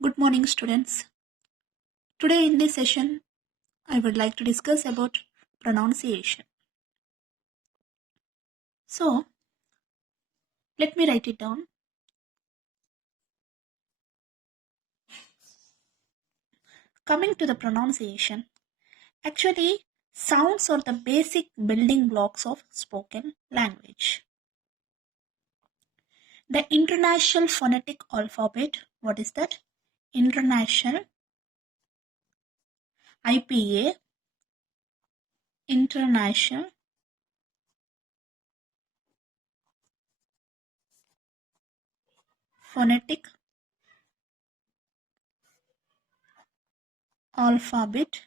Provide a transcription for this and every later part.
Good morning, students. Today in this session, I would like to discuss about pronunciation. So, let me write it down. Coming to the pronunciation, actually, sounds are the basic building blocks of spoken language. The International Phonetic Alphabet, what is that? International IPA, International Phonetic Alphabet,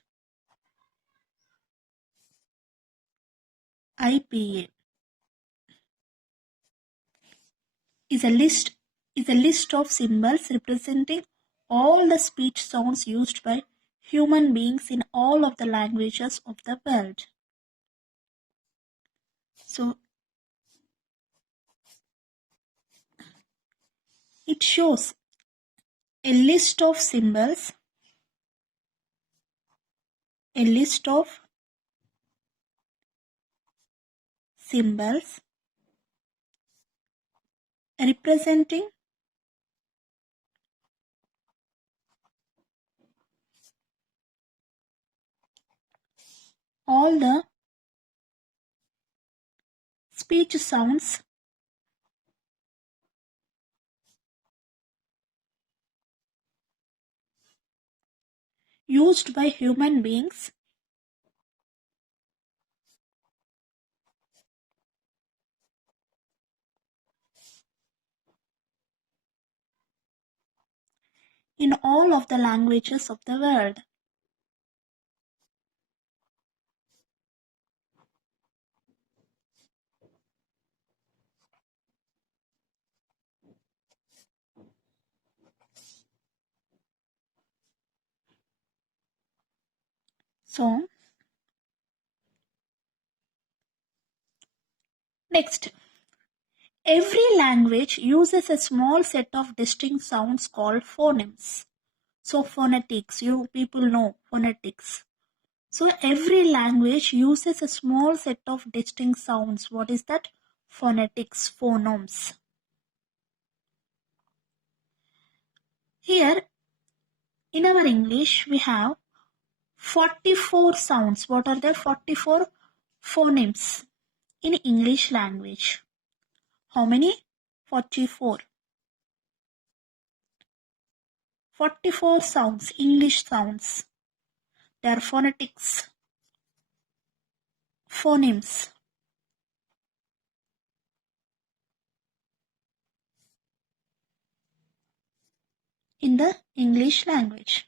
IPA, is a list of symbols representing all the speech sounds used by human beings in all of the languages of the world. So it shows a list of symbols, representing all the speech sounds used by human beings in all of the languages of the world. So, next, every language uses a small set of distinct sounds called phonemes. So phonetics, you people know phonetics. So every language uses a small set of distinct sounds. What is that? Phonetics, phonemes. Here in our English we have 44 sounds. What are the 44 phonemes in English language? How many? 44. 44 sounds, English sounds. They are phonetics, phonemes. In the English language.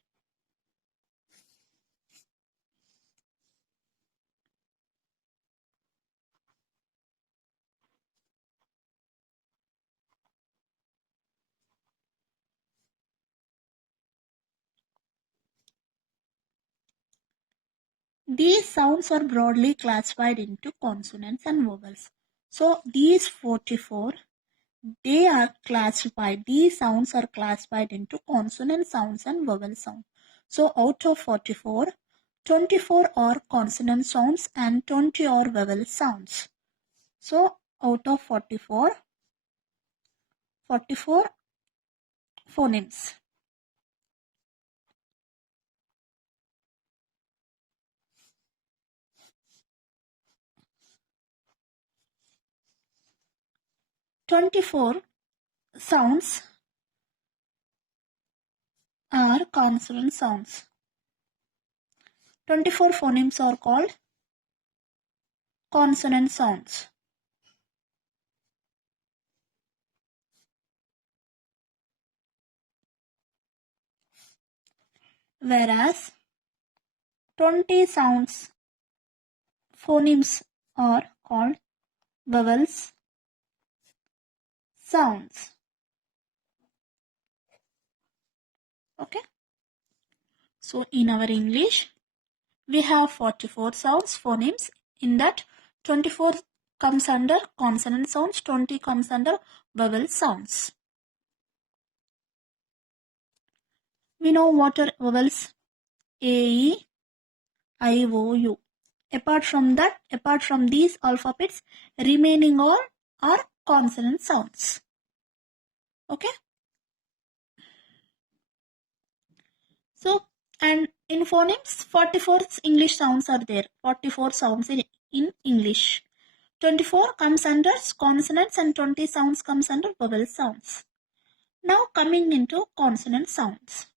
These sounds are broadly classified into consonants and vowels. So these 44, they are classified, these sounds are classified into consonant sounds and vowel sounds. So out of 44, 24 are consonant sounds and 20 are vowel sounds. So out of 44, 44 phonemes. "24 sounds are consonant sounds. 24 phonemes are called consonant sounds. Whereas 20 phonemes are called vowels sounds. Okay. So in our English, we have 44 sounds, phonemes. In that, 24 comes under consonant sounds, 20 comes under vowel sounds. We know what are vowels. A, E, I, O, U. Apart from these alphabets, remaining all are consonant sounds. Okay. So, and in phonemes, 44 English sounds are there. 44 sounds in English. 24 comes under consonants and 20 sounds comes under vowel sounds. Now coming into consonant sounds.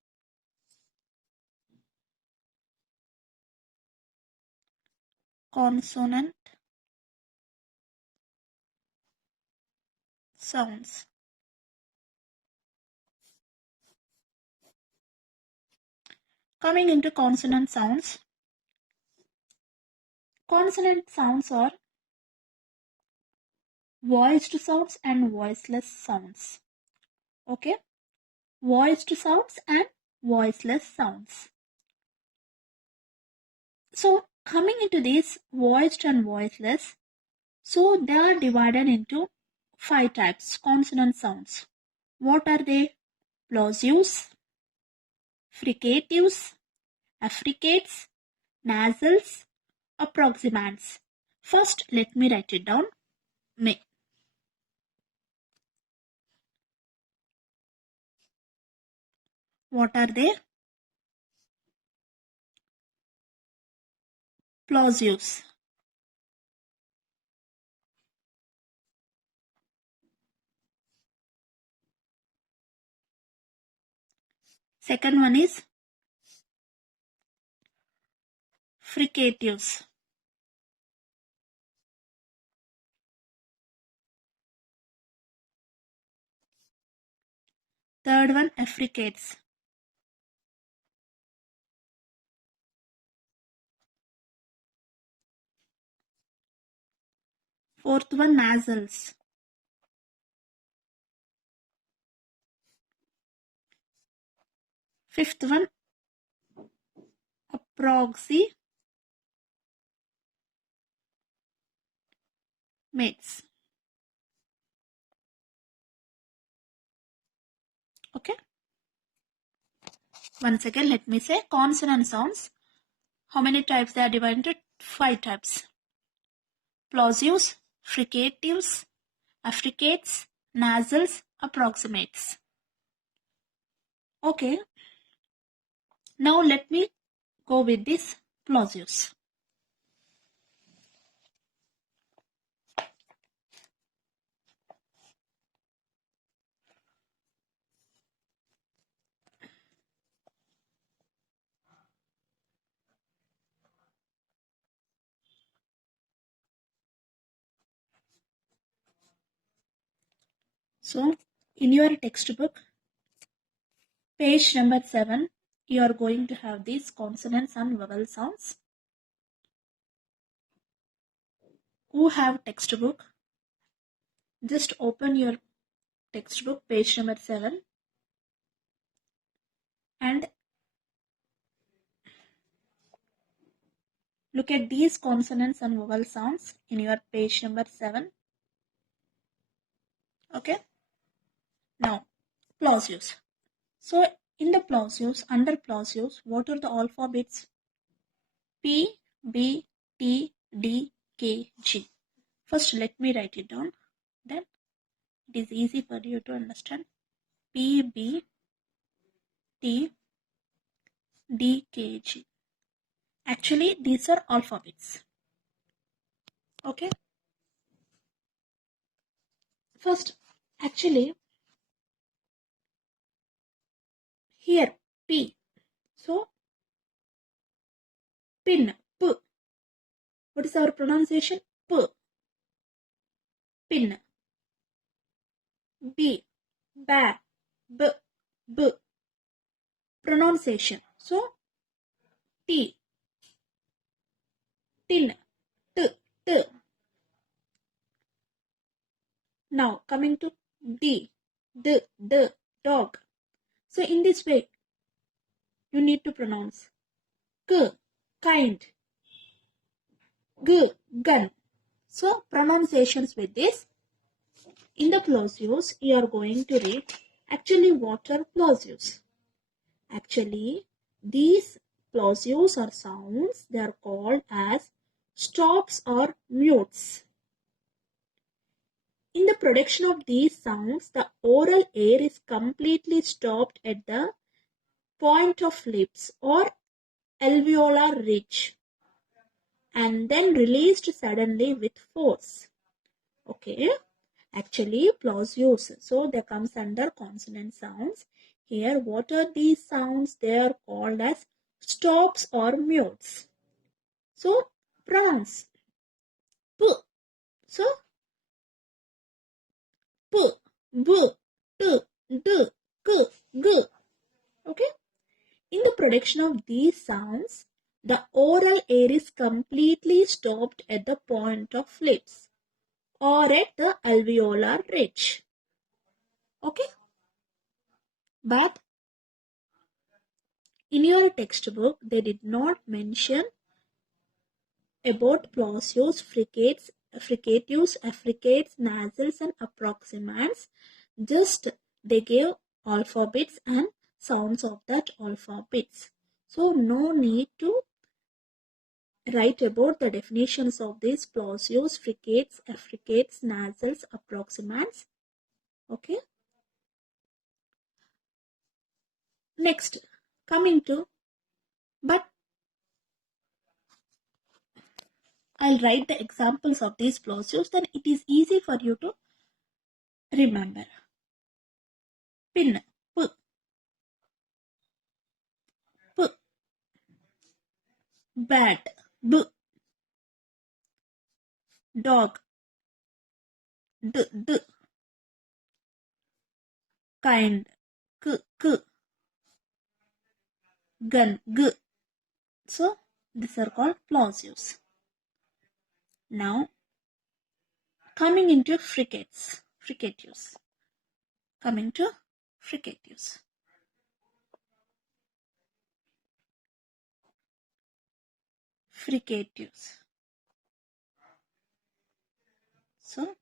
Consonant sounds. Coming into consonant sounds. Consonant sounds are voiced sounds and voiceless sounds. Okay. Voiced sounds and voiceless sounds. So coming into this voiced and voiceless, so they are divided into 5 types consonant sounds. What are they? Plosives, fricatives, affricates, nasals, approximants. First, let me write it down. What are they? Plosives. Second one is fricatives. Third one, affricates. Fourth one, nasals. Fifth one, approximates. Okay. Once again, let me say consonant sounds. How many types they are divided into? 5 types. Plosives, fricatives, affricates, nasals, approximates. Okay. Now let me go with this plosives. So, in your textbook, page number 7, you are going to have these consonants and vowel sounds. Who have textbook? Just open your textbook, page number 7, and look at these consonants and vowel sounds in your page number 7. Okay. Now, plosives. So, in the plosives, under plosives, what are the alphabets? P, B, T, D, K, G. First, let me write it down. Then, it is easy for you to understand. P, B, T, D, K, G. Actually, these are alphabets. Okay. First, actually, here, P. So, pin, P. What is our pronunciation? P. Pin. B. Ba. B. B. Pronunciation. So, T. Tin. T. T. Now, coming to D. D. D. Dog. So, in this way, you need to pronounce K. Kind. G. Gun. So, pronunciations with this. In the plosives, you are going to read actually what are plosives. Actually, these plosives or sounds, they are called as stops or mutes. In the production of these sounds, the oral air is completely stopped at the point of lips or alveolar ridge and then released suddenly with force. Okay, actually plosives. So they comes under consonant sounds. Here, what are these sounds? They are called as stops or mutes. So pronounce p. So p, b, t, d, k, g. Okay. In the production of these sounds, the oral air is completely stopped at the point of lips or at the alveolar ridge. Okay. But in your textbook, they did not mention about plosives, fricates, fricatives, affricates, nasals, and approximants. Just they gave alphabets and sounds of that alphabets. So no need to write about the definitions of these plosives, fricates, affricates, nasals, approximants. Okay. Next, coming to, but I'll write the examples of these plosives, then it is easy for you to remember. Pin, p, p, bat, b, dog, d, d, kind, k, k, gun, g. So these are called plosives. Now coming into fricatives. Coming to fricatives. Fricatives. So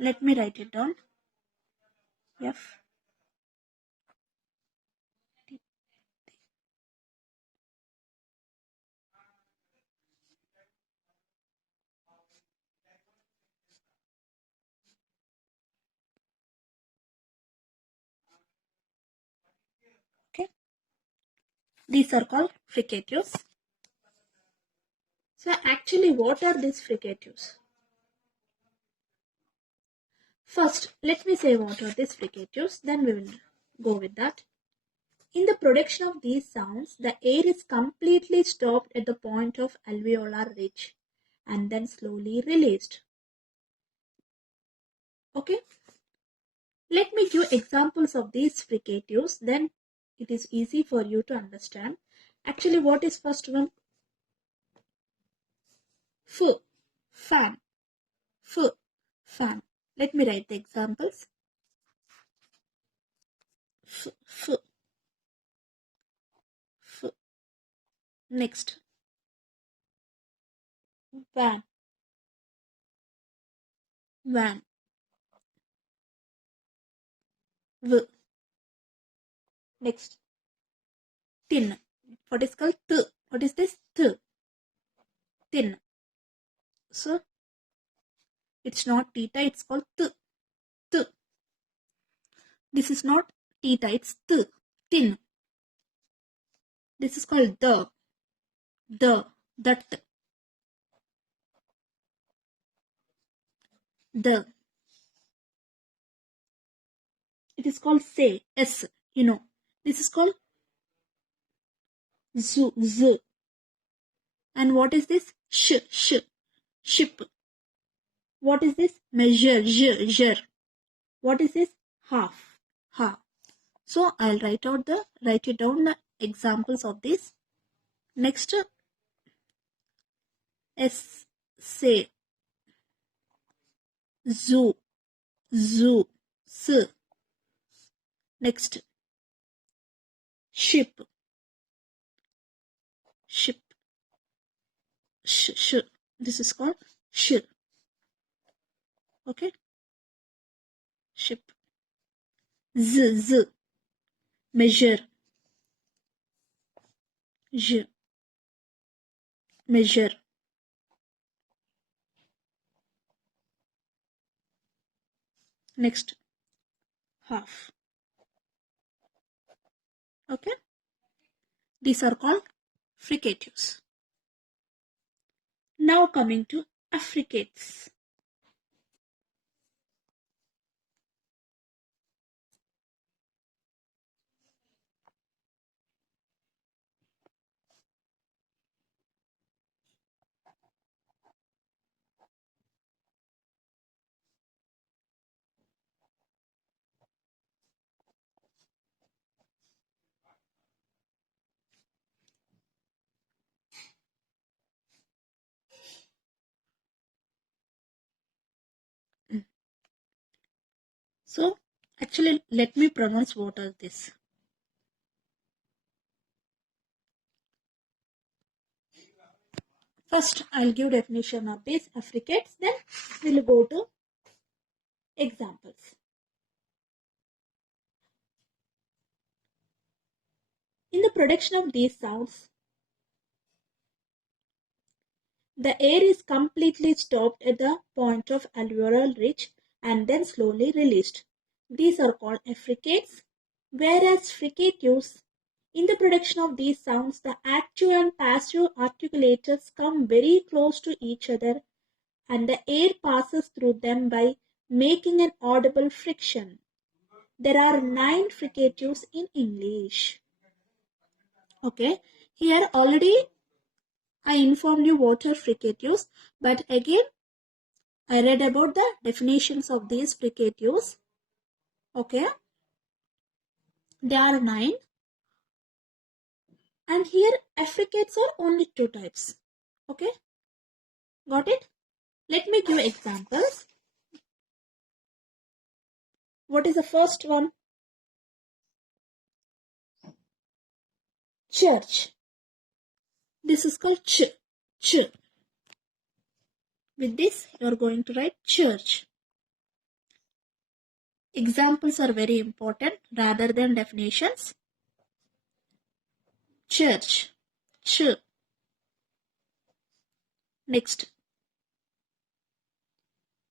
let me write it down. F. Okay. These are called fricatives. So actually, what are these fricatives? First, let me say what are these fricatives, then we will go with that. In the production of these sounds, the air is completely stopped at the point of alveolar ridge and then slowly released. Okay. Let me give examples of these fricatives, then it is easy for you to understand. Actually, what is first one? F, fan, f, fan. Let me write the examples. F, f, f. Next, van, van, v. Next, tin. What is called th? What is this? Th, tin. So it's not theta, it's called th, th. This is not theta, it's th, tin. This is called the, that, the. It is called say, s, you know. This is called z, z. And what is this? Sh, ship. What is this? Measure, j. What is this? Half, ha. So I'll write it down the examples of this. Next, s, say, zoo, zoo, s. Next, ship, ship, sh. This is called sh. Okay, ship. Z, measure, j, measure. Next, half. Okay, these are called fricatives. Now coming to affricates. So actually let me pronounce what are this. First I'll give definition of these affricates, then we'll go to examples. In the production of these sounds, the air is completely stopped at the point of alveolar ridge and then slowly released. These are called affricates, whereas fricatives, in the production of these sounds, the active and passive articulators come very close to each other and the air passes through them by making an audible friction. There are 9 fricatives in English. Okay, here already I informed you what are fricatives, but again I read about the definitions of these fricatives. Okay, there are 9, and here affricates are only 2 types. Okay, got it? Let me give examples. What is the first one? Church. This is called ch. Ch. With this, you are going to write church. Examples are very important rather than definitions. Church. Ch. Next.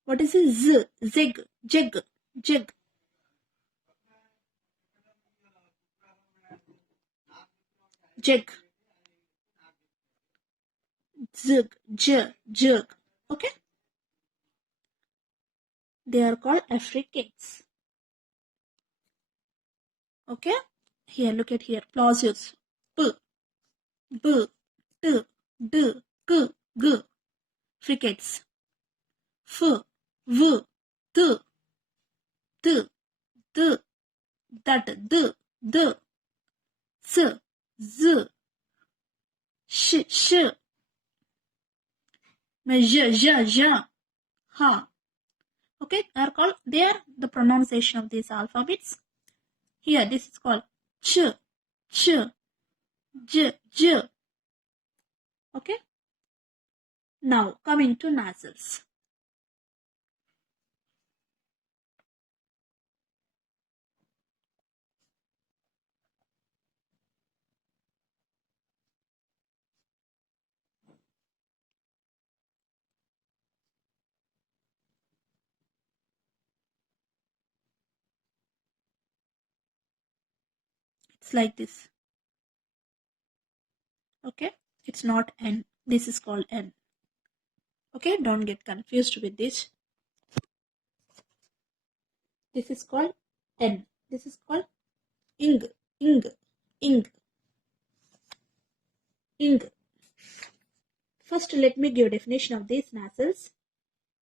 What is this? Z? Zig. Jig. Jig. Jig. Zig. J. Jig. Okay. They are called affricates. Okay. Here, look at here. Plosives. P. B. T. D. K. G. Fricates. F. V. T. T. D. That. D. D. S. Z. Sh. Sh. J. J. J. Ha. Okay. They are the pronunciation of these alphabets. Here, this is called ch. Ch. J. J. Okay. Now, coming to nasals. It's like this. Okay. It's not N. This is called N. Okay. Don't get confused with this. This is called N. This is called ing. Ing. Ing. Ing. First, let me give a definition of these nasals.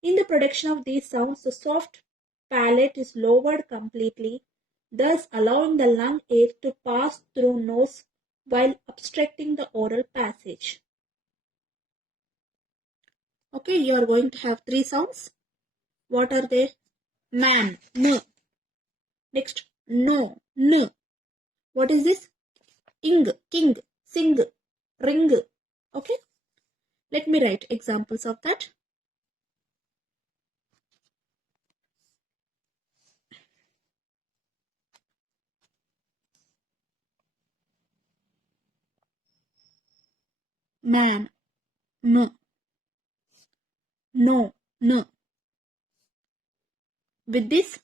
In the production of these sounds, the soft palate is lowered completely, thus allowing the lung air to pass through nose while obstructing the oral passage. Okay, you are going to have 3 sounds. What are they? Man, m. Next, no, n. What is this? Ing, king, sing, ring. Okay, let me write examples of that. man, m, no, n. With this,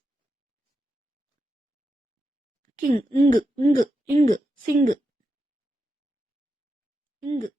king, ing, sing, ing.